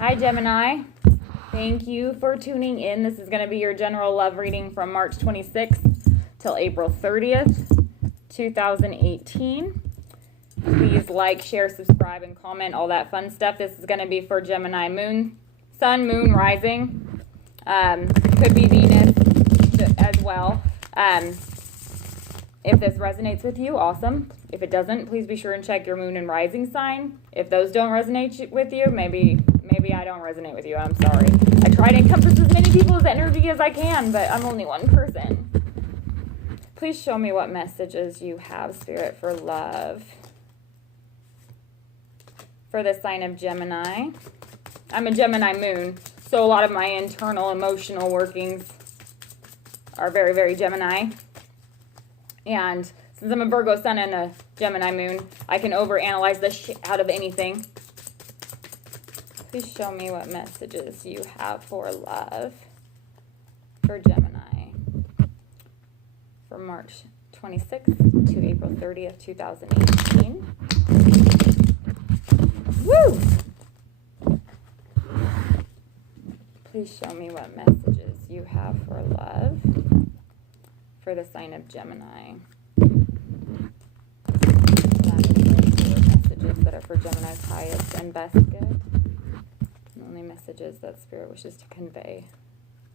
Hi, Gemini. Thank you for tuning in. This is going to be your general love reading from March 26th till April 30th, 2018. Please like, share, subscribe, and comment, all that fun stuff. This is going to be for Gemini moon, sun, moon, rising. Could be Venus as well. If this resonates with you, awesome. If it doesn't, please be sure and check your moon and rising sign. If those don't resonate with you, maybe I don't resonate with you. I'm sorry. I try to encompass as many people's energy as I can, but I'm only one person. Please show me what messages you have, Spirit, for love. For the sign of Gemini. I'm a Gemini moon, so a lot of my internal emotional workings are very, very Gemini. And since I'm a Virgo sun and a Gemini moon, I can overanalyze the shit out of anything. Please show me what messages you have for love for Gemini from March 26th to April 30th, 2018. Woo! Please show me what messages you have for love for the sign of Gemini. Messages that are for Gemini's highest and best good. Only messages that Spirit wishes to convey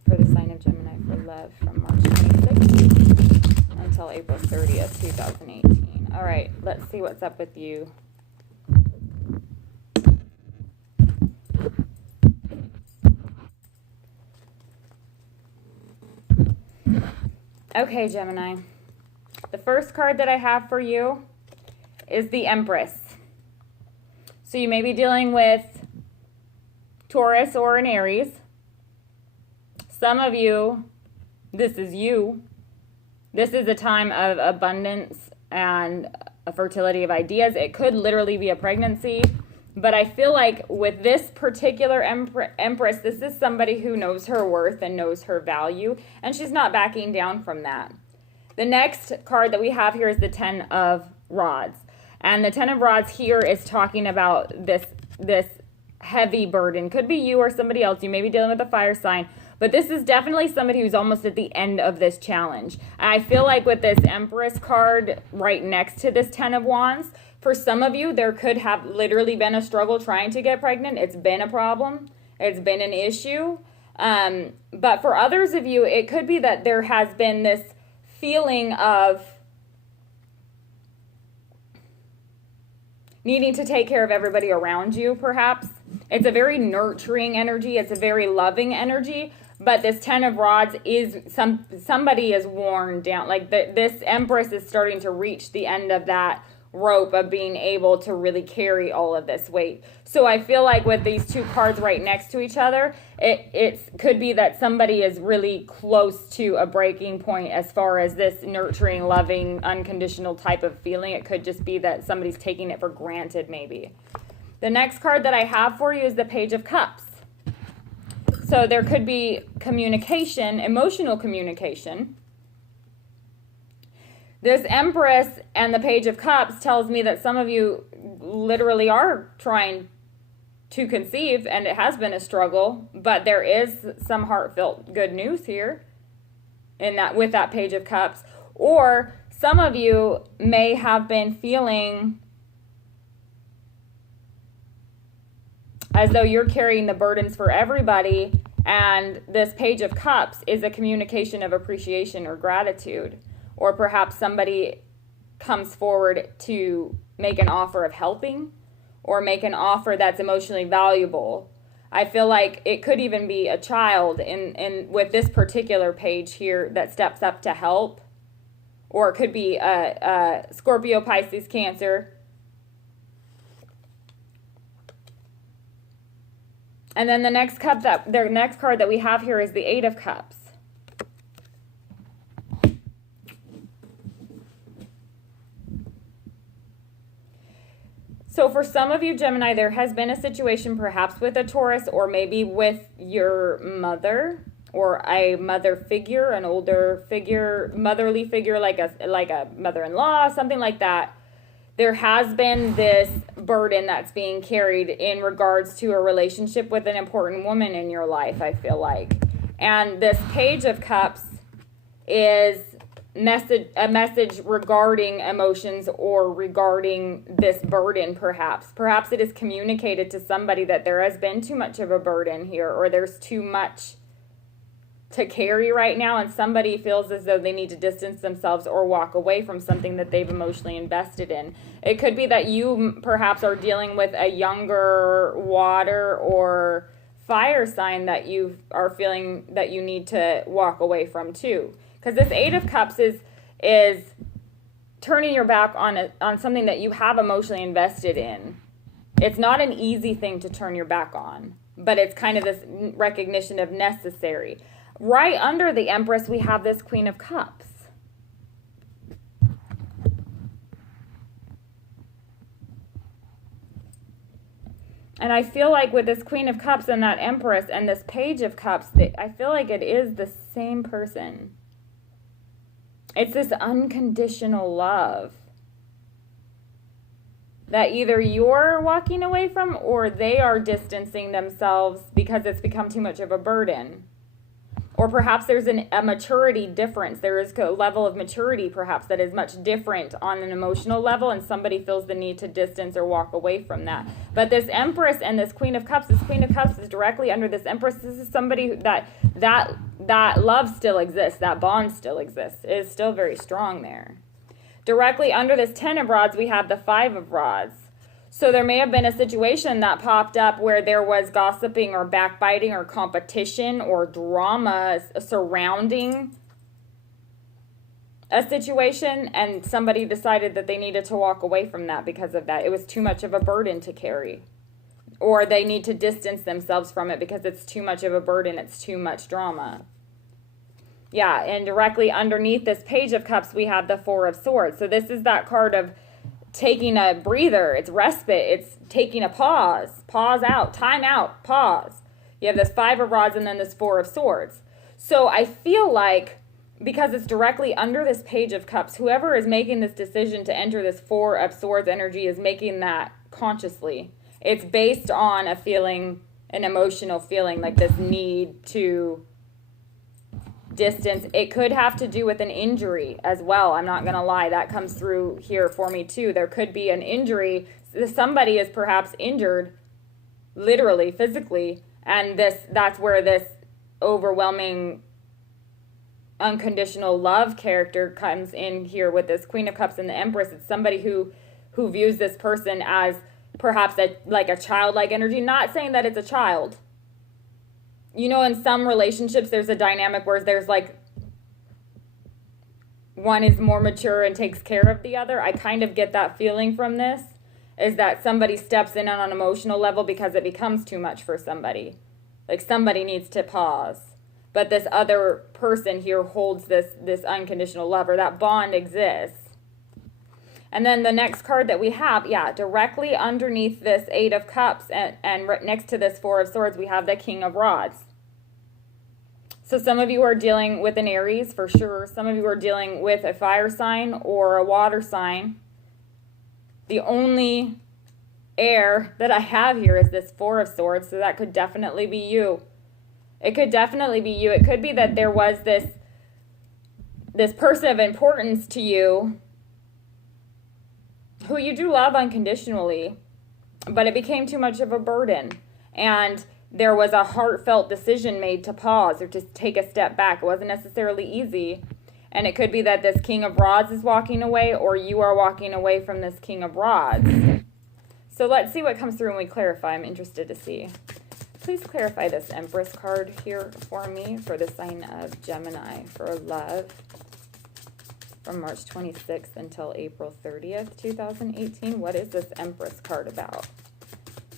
for the sign of Gemini for love from March 26th until April 30th, 2018. All right, let's see what's up with you. Okay, Gemini. The first card that I have for you is the Empress. So you may be dealing with Taurus or an Aries. Some of you, this is you. This is a time of abundance and a fertility of ideas. It could literally be a pregnancy. But I feel like with this particular Empress, this is somebody who knows her worth and knows her value. And she's not backing down from that. The next card that we have here is the Ten of Rods. And the Ten of Rods here is talking about this heavy burden. Could be you or somebody else. You may be dealing with a fire sign. But this is definitely somebody who's almost at the end of this challenge. And I feel like with this Empress card right next to this Ten of Wands, for some of you, there could have literally been a struggle trying to get pregnant. It's been a problem. It's been an issue. But for others of you, it could be that there has been this feeling of needing to take care of everybody around you, perhaps. It's a very nurturing energy. It's a very loving energy. But this Ten of Rods is somebody is worn down. Like this Empress is starting to reach the end of that rope of being able to really carry all of this weight. So I feel like with these two cards right next to each other, it could be that somebody is really close to a breaking point as far as this nurturing, loving, unconditional type of feeling. It could just be that somebody's taking it for granted maybe. The next card that I have for you is the Page of Cups. So there could be communication, emotional communication. This Empress and the Page of Cups tells me that some of you literally are trying to conceive, and it has been a struggle, but there is some heartfelt good news here in that with that Page of Cups. Or some of you may have been feeling as though you're carrying the burdens for everybody, and this Page of Cups is a communication of appreciation or gratitude. Or perhaps somebody comes forward to make an offer of helping or make an offer that's emotionally valuable. I feel like it could even be a child in with this particular page here that steps up to help. Or it could be a Scorpio, Pisces, Cancer. And then the next card that we have here is the Eight of Cups. So for some of you, Gemini, there has been a situation perhaps with a Taurus or maybe with your mother or a mother figure, an older figure, motherly figure like a mother-in-law, something like that, there has been this burden that's being carried in regards to a relationship with an important woman in your life, I feel like. And this Page of Cups is a message regarding emotions or regarding this burden, perhaps. Perhaps it is communicated to somebody that there has been too much of a burden here, or there's too much to carry right now, and somebody feels as though they need to distance themselves or walk away from something that they've emotionally invested in. It could be that you perhaps are dealing with a younger water or fire sign that you are feeling that you need to walk away from too. Because this Eight of Cups is turning your back on something that you have emotionally invested in. It's not an easy thing to turn your back on, but it's kind of this recognition of necessary. Right under the Empress, we have this Queen of Cups. And I feel like with this Queen of Cups and that Empress and this Page of Cups, I feel like it is the same person. It's this unconditional love that either you're walking away from or they are distancing themselves because it's become too much of a burden. Or perhaps there's a maturity difference. There is a level of maturity perhaps that is much different on an emotional level, and somebody feels the need to distance or walk away from that. But this Empress and this Queen of Cups is directly under this Empress. This is somebody that love still exists, that bond still exists. It is still very strong there. Directly under this Ten of Rods, we have the Five of Rods. So there may have been a situation that popped up where there was gossiping or backbiting or competition or drama surrounding a situation, and somebody decided that they needed to walk away from that because of that. It was too much of a burden to carry. Or they need to distance themselves from it because it's too much of a burden, it's too much drama. Yeah, and directly underneath this Page of Cups, we have the Four of Swords. So this is that card of taking a breather, it's respite, it's taking a pause out, time out, pause. You have this Five of Rods and then this Four of Swords. So I feel like because it's directly under this Page of Cups, whoever is making this decision to enter this Four of Swords energy is making that consciously. It's based on a feeling, an emotional feeling, like this need to distance. It could have to do with an injury as well. I'm not going to lie. That comes through here for me too. There could be an injury. Somebody is perhaps injured, literally, physically, and that's where this overwhelming unconditional love character comes in here with this Queen of Cups and the Empress. It's somebody who views this person as perhaps like a childlike energy. Not saying that it's a child. You know, in some relationships, there's a dynamic where there's like one is more mature and takes care of the other. I kind of get that feeling from this, is that somebody steps in on an emotional level because it becomes too much for somebody. Like somebody needs to pause. But this other person here holds this unconditional love, or that bond exists. And then the next card that we have, directly underneath this Eight of Cups and right next to this Four of Swords, we have the King of Rods. So some of you are dealing with an Aries for sure. Some of you are dealing with a fire sign or a water sign. The only air that I have here is this Four of Swords, so that could definitely be you. It could definitely be you. It could be that there was this person of importance to you who you do love unconditionally, but it became too much of a burden. And there was a heartfelt decision made to pause or to take a step back. It wasn't necessarily easy. And it could be that this King of Rods is walking away, or you are walking away from this King of Rods. So let's see what comes through when we clarify. I'm interested to see. Please clarify this Empress card here for me for the sign of Gemini for love from March 26th until April 30th, 2018. What is this Empress card about?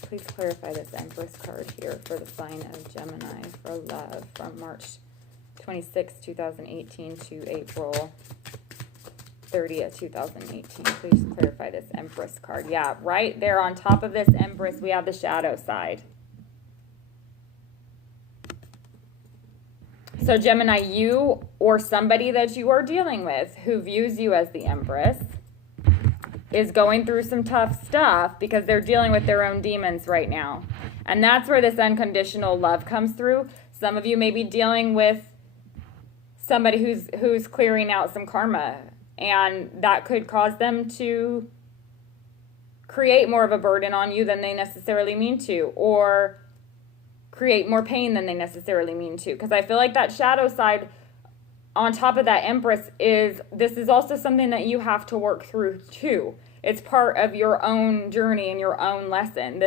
Please clarify this Empress card here for the sign of Gemini for love from March 26th, 2018 to April 30th, 2018. Please clarify this Empress card. Yeah, right there on top of this Empress, we have the shadow side. So Gemini, you or somebody that you are dealing with who views you as the Empress is going through some tough stuff because they're dealing with their own demons right now. And that's where this unconditional love comes through. Some of you may be dealing with somebody who's clearing out some karma, and that could cause them to create more of a burden on you than they necessarily mean to, or create more pain than they necessarily mean to. Because I feel like that shadow side on top of that Empress this is also something that you have to work through too. It's part of your own journey and your own lesson.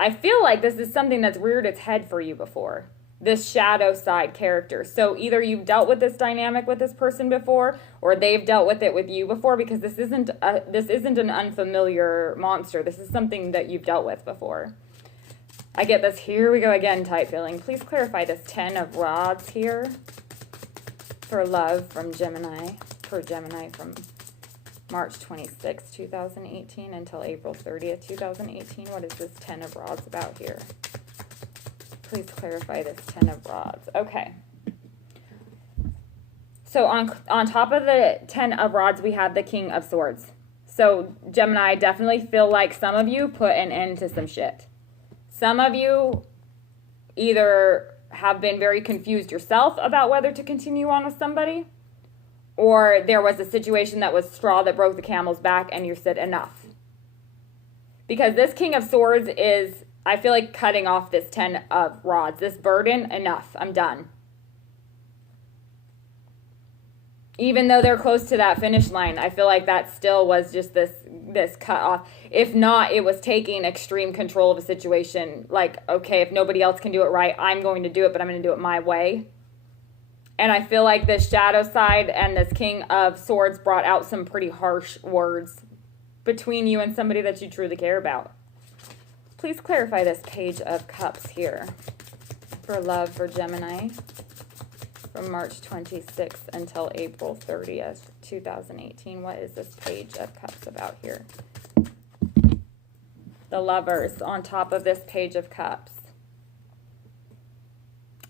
I feel like this is something that's reared its head for you before. This shadow side character. So either you've dealt with this dynamic with this person before, or they've dealt with it with you before, because this isn't an unfamiliar monster. This is something that you've dealt with before. I get this here we go again type feeling. Please clarify this 10 of Rods here for love from Gemini, for Gemini from March 26, 2018 until April 30th, 2018. What is this 10 of Rods about here? Please clarify this 10 of Rods. Okay. So on top of the 10 of Rods, we have the King of Swords. So Gemini, I definitely feel like some of you put an end to some shit. Some of you either have been very confused yourself about whether to continue on with somebody, or there was a situation that was straw that broke the camel's back and you said enough. Because this King of Swords is, I feel like, cutting off this 10 of Rods. This burden, enough. I'm done. Even though they're close to that finish line, I feel like that still was just this cut off. If not, it was taking extreme control of a situation. Like, okay, if nobody else can do it right, I'm going to do it, but I'm going to do it my way. And I feel like this shadow side and this King of Swords brought out some pretty harsh words between you and somebody that you truly care about. Please clarify this Page of Cups here for love for Gemini from March 26th until April 30th, 2018. What is this Page of Cups about here? The Lovers on top of this Page of Cups.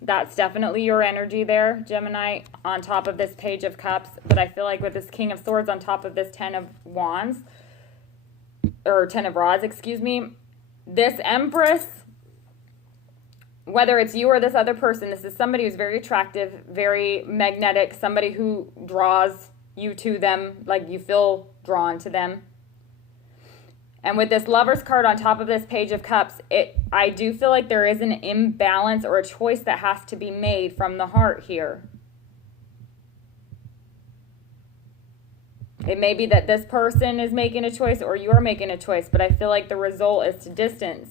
That's definitely your energy there, Gemini, on top of this Page of Cups. But I feel like with this King of Swords on top of this 10 of Wands, or 10 of Rods, excuse me, this Empress, whether it's you or this other person, this is somebody who's very attractive, very magnetic, somebody who draws you to them, like you feel drawn to them. And with this Lover's card on top of this Page of Cups, I do feel like there is an imbalance or a choice that has to be made from the heart here. It may be that this person is making a choice or you're making a choice, but I feel like the result is to distance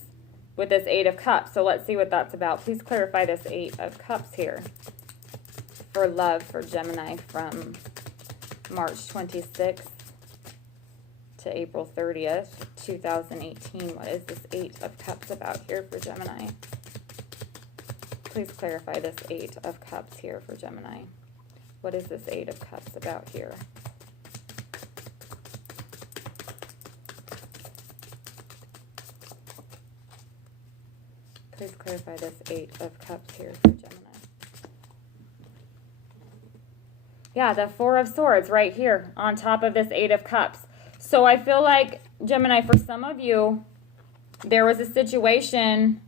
with this 8 of Cups. So let's see what that's about. Please clarify this 8 of Cups here for love for Gemini from March 26th to April 30th, 2018. What is this 8 of Cups about here for Gemini? Please clarify this 8 of Cups here for Gemini. What is this 8 of Cups about here? Please clarify this 8 of Cups here for Gemini. Yeah, the 4 of Swords right here on top of this 8 of Cups. So I feel like, Gemini, for some of you, there was a situation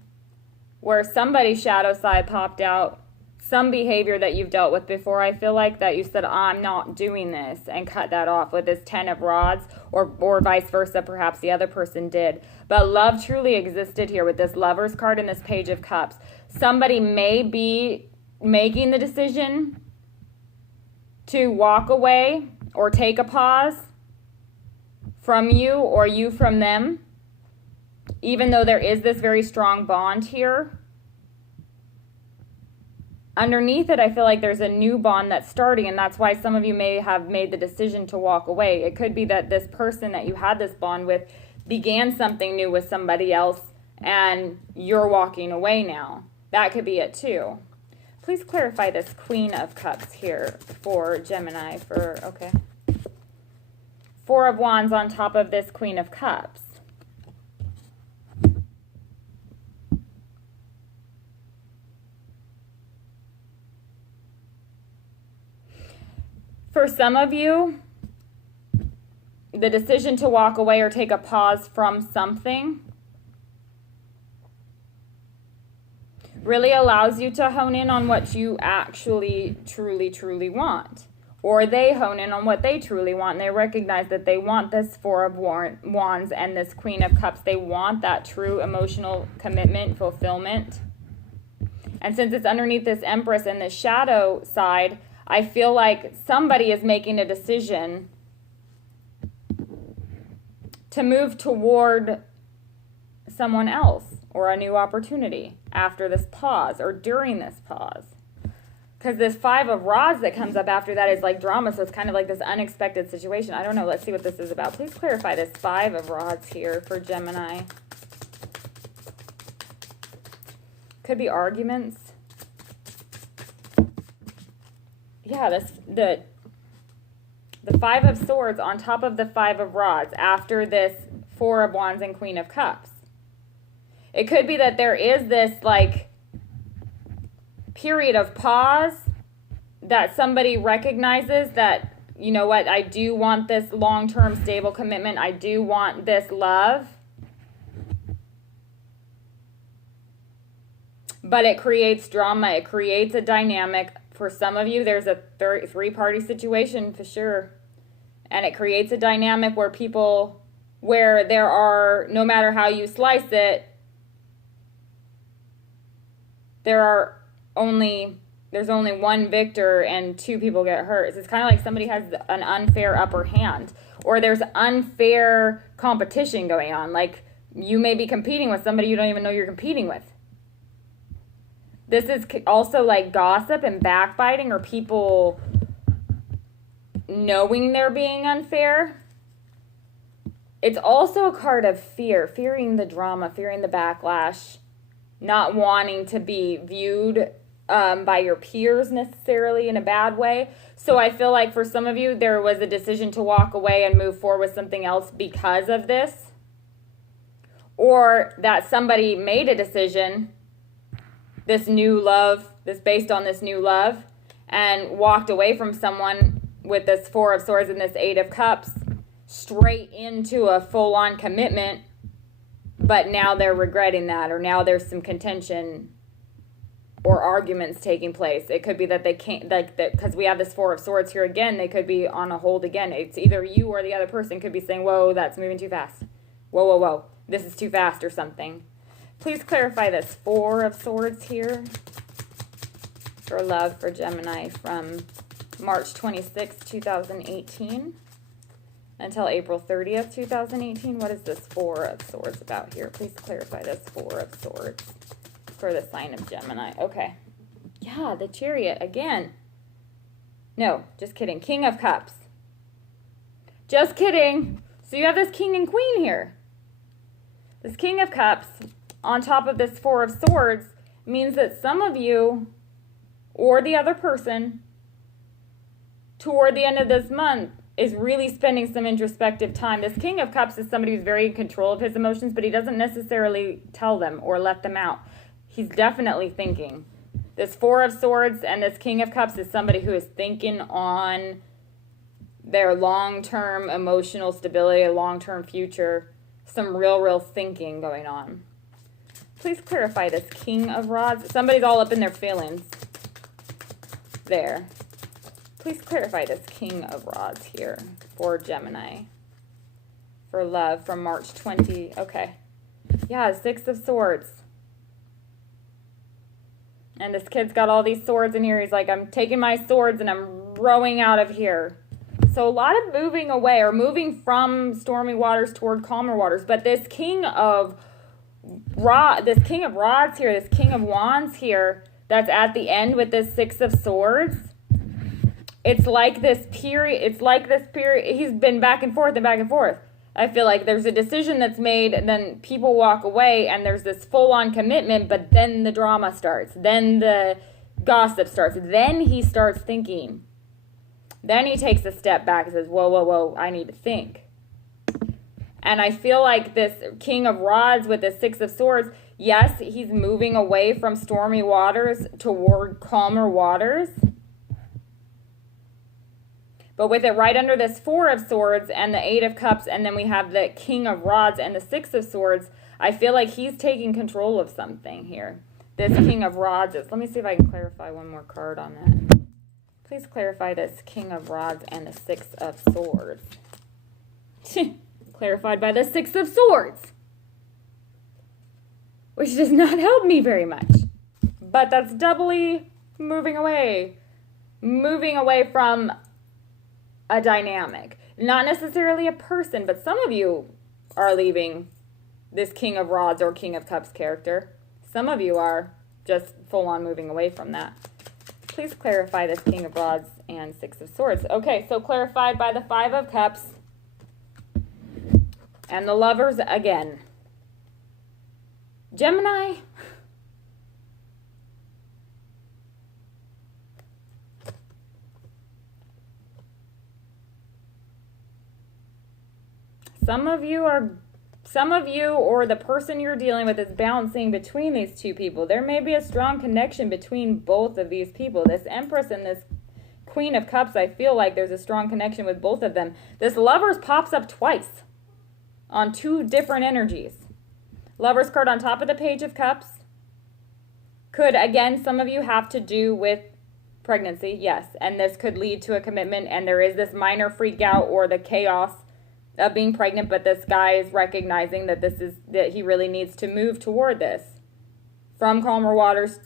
where somebody's shadow side popped out, some behavior that you've dealt with before. I feel like that you said, I'm not doing this, and cut that off with this 10 of Rods, or vice versa, perhaps the other person did. But love truly existed here with this Lover's card and this Page of Cups. Somebody may be making the decision to walk away or take a pause from you or you from them, even though there is this very strong bond here. Underneath it, I feel like there's a new bond that's starting, and that's why some of you may have made the decision to walk away. It could be that this person that you had this bond with began something new with somebody else, and you're walking away now. That could be it too. Please clarify this Queen of Cups here for Gemini for, okay. 4 of Wands on top of this Queen of Cups. For some of you, the decision to walk away or take a pause from something really allows you to hone in on what you actually truly want. Or they hone in on what they truly want, and they recognize that they want this Four of Wands and this Queen of Cups. They want that true emotional commitment, fulfillment. And since it's underneath this Empress and the shadow side, I feel like somebody is making a decision to move toward someone else or a new opportunity after this pause or during this pause. Because this Five of Rods that comes up after that is like drama, so it's kind of like this unexpected situation. I don't know. Let's see what this is about. Please clarify this Five of Rods here for Gemini. Could be arguments. Yeah, the Five of Swords on top of the Five of Rods after this Four of Wands and Queen of Cups. It could be that there is this like period of pause that somebody recognizes that, you know what, I do want this long-term stable commitment. I do want this love. But it creates drama. It creates a dynamic. For some of you, there's a three-party situation for sure. And it creates a dynamic where there are, no matter how you slice it, there's only one victor and two people get hurt. It's kind of like somebody has an unfair upper hand, or there's unfair competition going on. Like you may be competing with somebody you don't even know you're competing with. This is also like gossip and backbiting, or people knowing they're being unfair. It's also a card of fear, fearing the drama, fearing the backlash, not wanting to be viewed by your peers necessarily in a bad way. So I feel like for some of you, there was a decision to walk away and move forward with something else because of this. Or that somebody made a decision, this new love, based on this new love, and walked away from someone with this Four of Swords and this Eight of Cups straight into a full-on commitment. But now they're regretting that, or now there's some contention or arguments taking place. It could be that they can't, like, that because we have this Four of Swords here again, they could be on a hold again. It's either you or the other person could be saying, whoa, that's moving too fast. Whoa, this is too fast or something. Please clarify this Four of Swords here for love for Gemini from March 26, 2018. Until April 30th, 2018. What is this Four of Swords about here? Please clarify this Four of Swords for the sign of Gemini. Okay. Yeah, the Chariot again. No, just kidding. King of Cups. Just kidding. So you have this King and Queen here. This King of Cups on top of this Four of Swords means that some of you or the other person toward the end of this month is really spending some introspective time. This King of Cups is somebody who's very in control of his emotions, but he doesn't necessarily tell them or let them out. He's definitely thinking. This Four of Swords and this King of Cups is somebody who is thinking on their long-term emotional stability, long-term future, some real thinking going on. Please clarify this King of Rods. Somebody's all up in their feelings there. Please clarify this King of Rods here for Gemini. For love from March 20. Okay. Yeah, Six of Swords. And this kid's got all these swords in here. He's like, I'm taking my swords and I'm rowing out of here. So a lot of moving away or moving from stormy waters toward calmer waters. But this King of Rods here, this King of Wands here, that's at the end with this Six of Swords. It's like this period. He's been back and forth and back and forth. I feel like there's a decision that's made, and then people walk away, and there's this full-on commitment, but then the drama starts. Then the gossip starts. Then he starts thinking. Then he takes a step back and says, whoa, I need to think. And I feel like this King of Rods with the Six of Swords, yes, he's moving away from stormy waters toward calmer waters. But with it right under this Four of Swords and the Eight of Cups, and then we have the King of Rods and the Six of Swords, I feel like he's taking control of something here. This King of Rods is, let me see if I can clarify one more card on that. Please clarify this King of Rods and the Six of Swords. Clarified by the Six of Swords, which does not help me very much. But that's doubly moving away from a dynamic. Not necessarily a person, but some of you are leaving this King of Rods or King of Cups character. Some of you are just full-on moving away from that. Please clarify this King of Rods and Six of Swords. Okay, so clarified by the Five of Cups and the Lovers again. Gemini, some of you or the person you're dealing with is bouncing between these two people. There may be a strong connection between both of these people. This Empress and this Queen of Cups, I feel like there's a strong connection with both of them. This Lovers pops up twice on two different energies. Lovers card on top of the Page of Cups. Could, again, some of you have to do with pregnancy, yes. And this could lead to a commitment, and there is this minor freak out or the chaos of being pregnant, but this guy is recognizing that that he really needs to move toward this. From calmer waters,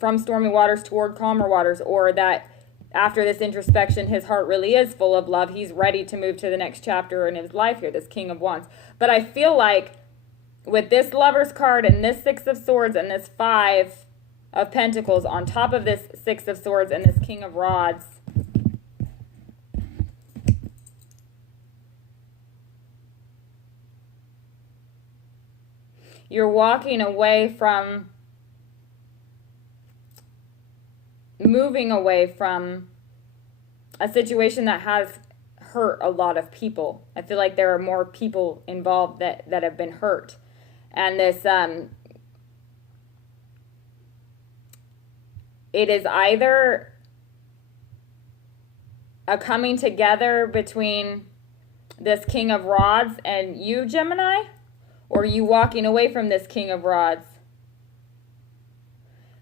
from stormy waters toward calmer waters, or that after this introspection, his heart really is full of love. He's ready to move to the next chapter in his life here, this King of Wands. But I feel like with this Lovers card and this Six of Swords and this Five of Pentacles on top of this Six of Swords and this King of Rods, you're walking away from, moving away from a situation that has hurt a lot of people. I feel like there are more people involved that have been hurt. And this, it is either a coming together between this King of Rods and you, Gemini, or you walking away from this King of Rods.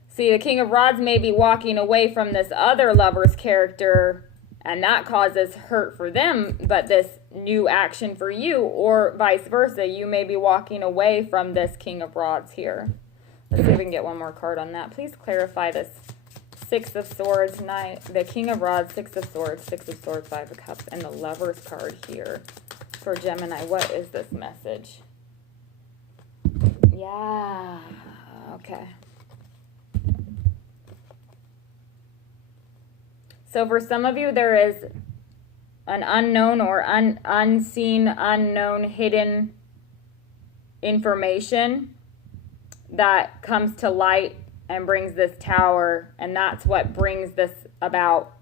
See, the King of Rods may be walking away from this other Lover's character, and that causes hurt for them, but this new action for you, or vice versa. You may be walking away from this King of Rods here. Let's see if we can get one more card on that. Please clarify this Six of Swords, the King of Rods, Six of Swords, Five of Cups, and the Lover's card here for Gemini. What is this message? Yeah, okay. So for some of you, there is an unknown or unseen, unknown, hidden information that comes to light and brings this Tower, and that's what brings this about.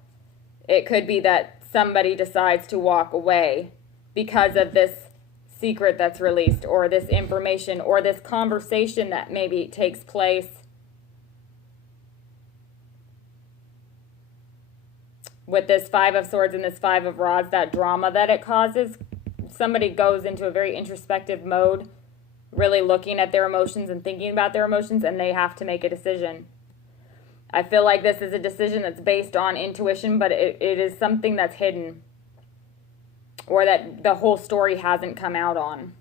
It could be that somebody decides to walk away because of this secret that's released, or this information, or this conversation that maybe takes place with this Five of Swords and this Five of Rods, that drama that it causes. Somebody goes into a very introspective mode, really looking at their emotions and thinking about their emotions, and they have to make a decision. I feel like this is a decision that's based on intuition, but it is something that's hidden, or that the whole story hasn't come out on.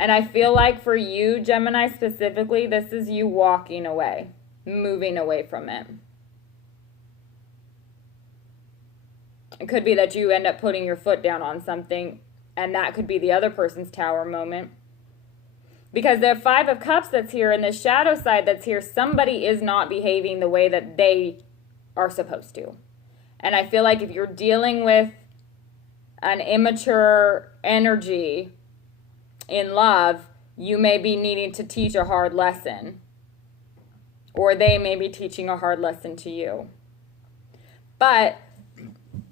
And I feel like for you, Gemini specifically, this is you walking away, moving away from it. It could be that you end up putting your foot down on something, and that could be the other person's Tower moment. Because the Five of Cups that's here and the shadow side that's here, somebody is not behaving the way that they are supposed to. And I feel like if you're dealing with an immature energy in love, you may be needing to teach a hard lesson. Or they may be teaching a hard lesson to you. But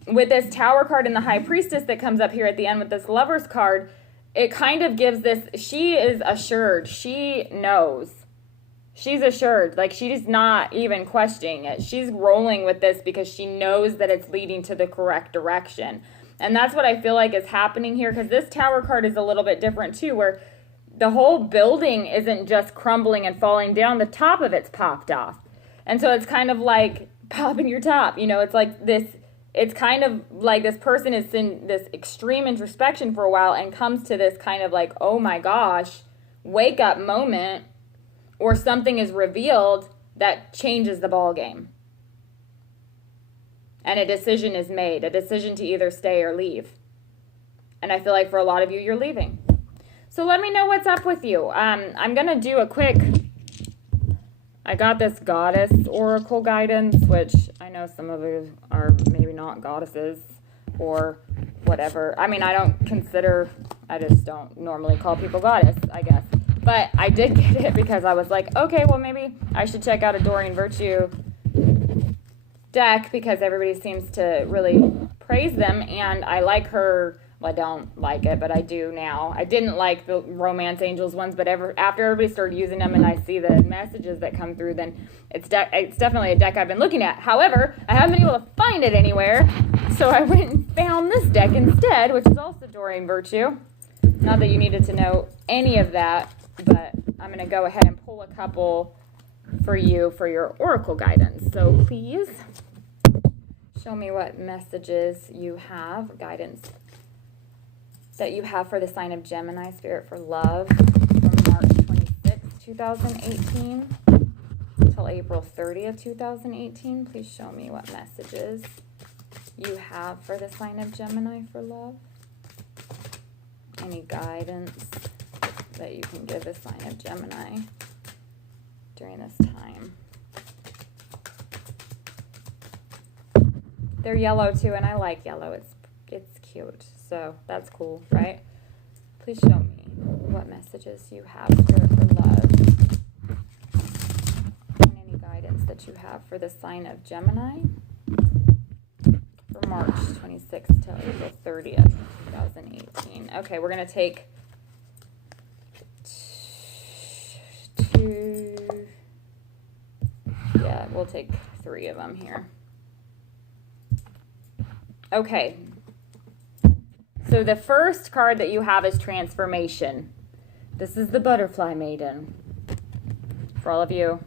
with this Tower card and the High Priestess that comes up here at the end with this Lover's card, it kind of gives this, she is assured, she knows. She's assured. Like, she's not even questioning it. She's rolling with this because she knows that it's leading to the correct direction. And that's what I feel like is happening here, because this Tower card is a little bit different too, where the whole building isn't just crumbling and falling down. The top of it's popped off. And so it's kind of like popping your top. You know, it's like this, it's kind of like this person is in this extreme introspection for a while and comes to this kind of like, oh my gosh, wake up moment, or something is revealed that changes the ball game. And a decision is made, a decision to either stay or leave. And I feel like for a lot of you, you're leaving. So let me know what's up with you. I'm going to do a quick, I got this goddess oracle guidance, which I know some of you are maybe not goddesses or whatever. I mean, I just don't normally call people goddess, I guess. But I did get it because I was like, okay, well, maybe I should check out a Doreen Virtue deck because everybody seems to really praise them. And I like her. Well, I don't like it, but I do now. I didn't like the Romance Angels ones, but after everybody started using them and I see the messages that come through, then it's definitely a deck I've been looking at. However, I haven't been able to find it anywhere, so I went and found this deck instead, which is also Doreen Virtue. Not that you needed to know any of that, but I'm going to go ahead and pull a couple for you for your oracle guidance. So please show me what messages you have, guidance that you have for the sign of Gemini, Spirit for love, from March 26th, 2018 until April 30th, 2018. Please show me what messages you have for the sign of Gemini for love. Any guidance that you can give the sign of Gemini during this time. They're yellow too, and I like yellow. It's cute, so that's cool, right? Please show me what messages you have, Spirit for love, and any guidance that you have for the sign of Gemini for March 26th till April 30th, 2018. Okay, we're going to take we'll take 3 of them here. Okay. So the first card that you have is Transformation. This is the Butterfly Maiden. For all of you,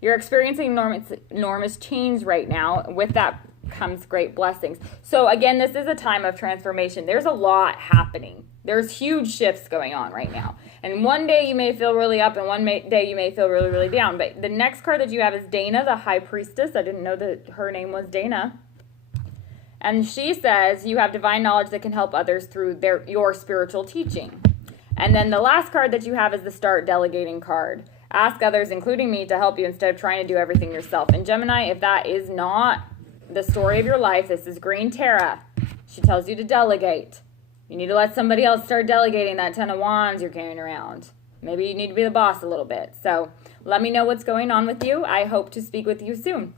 you're experiencing enormous change right now. With that comes great blessings. So again, this is a time of transformation. There's a lot happening. There's huge shifts going on right now. And one day you may feel really up and one day you may feel really, really down. But the next card that you have is Dana, the High Priestess. I didn't know that her name was Dana. And she says you have divine knowledge that can help others through your spiritual teaching. And then the last card that you have is the Start Delegating card. Ask others, including me, to help you instead of trying to do everything yourself. And Gemini, if that is not the story of your life, this is Green Tara. She tells you to delegate. You need to let somebody else start delegating that 10 of Wands you're carrying around. Maybe you need to be the boss a little bit. So let me know what's going on with you. I hope to speak with you soon.